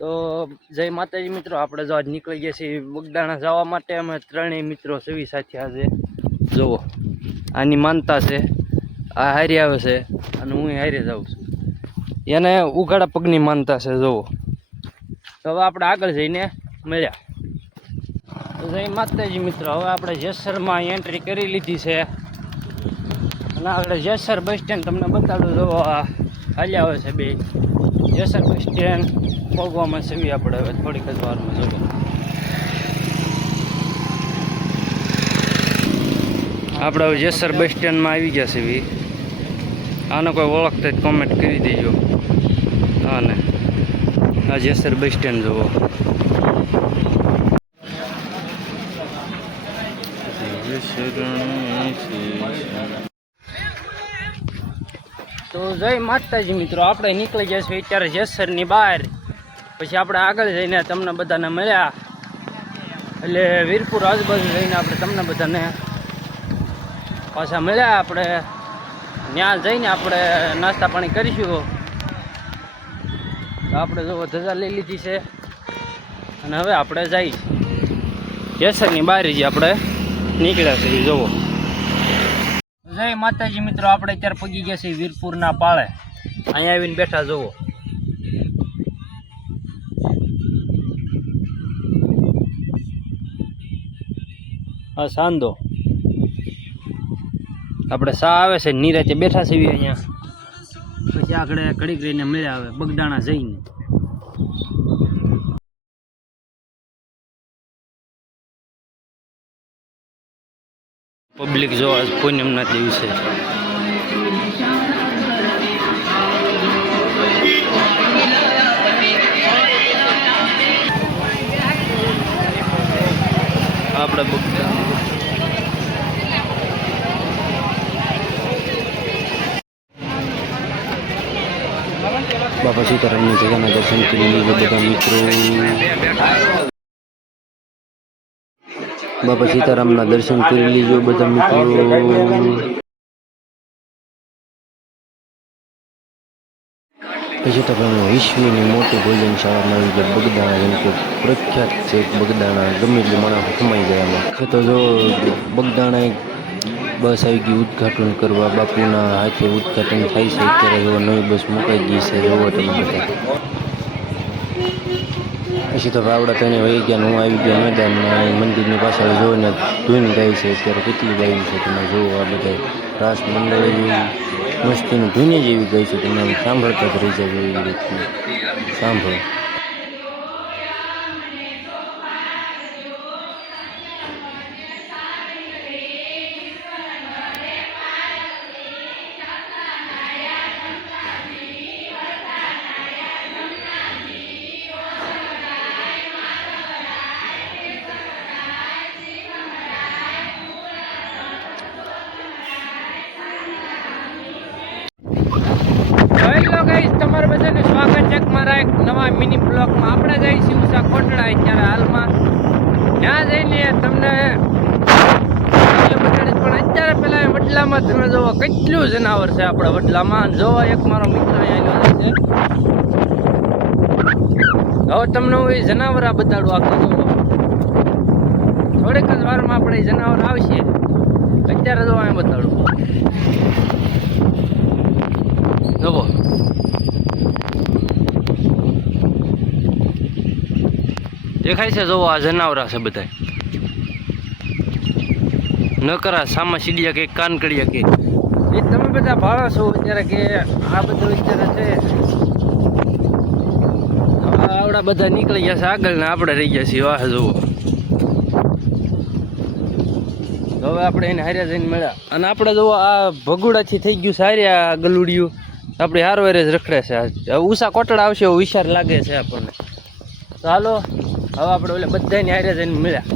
તો જય માતાજી મિત્રો, આપણે જો આજ નીકળી ગયા છીએ બગદાણા જવા માટે. અમે ત્રણેય મિત્રો સવી સાથે આજે જુઓ આની માનતા છે, આ હારી આવે છે અને હું હારી જાઉં છું. એને ઉઘાડા પગની માનતા છે જુઓ. તો હવે આપણે આગળ જઈને મળ્યા. તો જય માતાજી મિત્રો, હવે આપણે જેસરમાં એન્ટ્રી કરી લીધી છે અને આપણે જેસર બસ સ્ટેન્ડ તમને બતાડું. જુઓ આ હાલ્યા આવે છે બે જેસર બસ સ્ટેન્ડ પગવામાં સેવી આપણે હવે થોડીક જ વારમાં જોવો. આપણે હવે જેસર બસ સ્ટેન્ડમાં આવી ગયા છે. આને કોઈ ઓળખતા જ કોમેન્ટ કરી દેજો. હા ને, આ જેસર બસ સ્ટેન્ડ જુઓ. તો જય માતાજી મિત્રો, આપણે નીકળી ગયા છીએ અત્યારે જેસરની બહાર. પછી આપણે આગળ જઈને તમને બધાને મળ્યા, એટલે વીરપુર આજુબાજુ જઈને આપણે તમને બધાને પાછા મળ્યા. આપણે ત્યાં જઈને આપણે નાસ્તા પાણી કરીશું. તો આપણે જો ધજા લઈ લીધી છે અને હવે આપણે જઈએ જેસરની બહાર જ આપણે નીકળ્યા છીએ. જુઓ જય માતાજી મિત્રો, આપણે અત્યારે પગી ગયા છીએ વીરપુરના પાળે. અહીંયા આવીને બેઠા જુઓ. હા સાંધો આપણે સા આવે છે, નિરાતે બેઠા છીએ અહીંયા. પછી આગળ ઘડીક રહીને મળ્યા આવે બગદાણા જઈને. પબ્લિક જો આજ પૂનમના દિવસે આપણે બાપા સીતારામની જગ્યાના દર્શન કરી લીધો બધા મિત્રો. બાપા સીતારામના દર્શન કરી લીજો બધા મિત્રો. પછી તો વિશ્વની મોટી ભોજનશાળામાં આવી ગયા બગદાણા, જેમ કે પ્રખ્યાત છે બગદાણા. ગમે એટલી માણસો કમાઈ ગયા એમાં. તો જો બગદાણા બસ આવી ગઈ ઉદ્ઘાટન કરવા. બાપુના હાથે ઉદ્ઘાટન થાય છે અત્યારે. જો નવી બસ મુકાઈ ગઈ છે, જોવો તમે બધા. પછી તો બાવડા તેને વહી ગયા. હું આવી ગયો મેદાનમાં. મંદિરની પાછળ જોઈને ધૂન ગાય છે અત્યારે. કેટલી ગાયું છે તમે જુઓ. આ બધા રાસ મંડળ મસ્તીની ધૂને જ એવી ગઈ છે, તમે સાંભળતા જ રહી જાય એવી રીતની. સાંભળો. હેલો ગાઈસ, તમારા બધાને સ્વાગત છે મારા એક નવા મિની બ્લોગમાં. આપણે જઈએ છીએ ઉષા કોટડા અત્યારે હાલમાં. ત્યાં જઈને તમને બતાડીશ. પણ અત્યારે પેલા વડલામાં તમે જોવો કેટલું જનાવર છે આપણા વડલામાં. જોવો એક મારો મિત્ર અહીંયા છે. હવે તમને હું એ જનાવર આ બતાડું આખું. જોવો થોડીક જ વારમાં આપણે એ જનાવર આવશે. અત્યારે જો અહીંયા બતાડું. જોવો દેખાય છે. જોવો આ જનાવરા છે બધા. ન કરા સામા સીડિયા કે કાન કડિયા કે એ તમે બધા ભાળો છો અત્યારે કે આ બધું અત્યારે છે. આવડા બધા નીકળી ગયા છે આગળ ને આપણે રહી ગયા છીએ વાહ. જુઓ હવે આપણે એને હાર્યા જઈને મળ્યા. અને આપણે જુઓ આ ભગુડાથી થઈ ગયું છે હાર્યા ગલુડિયું. આપણે હારવારે જ રખડે છે. ઉષા કોટડા આવશે એવો વિચાર લાગે છે આપણને. તો હાલો હવે આપણે ઓલે બધાને હાર્યા જઈને મળ્યા.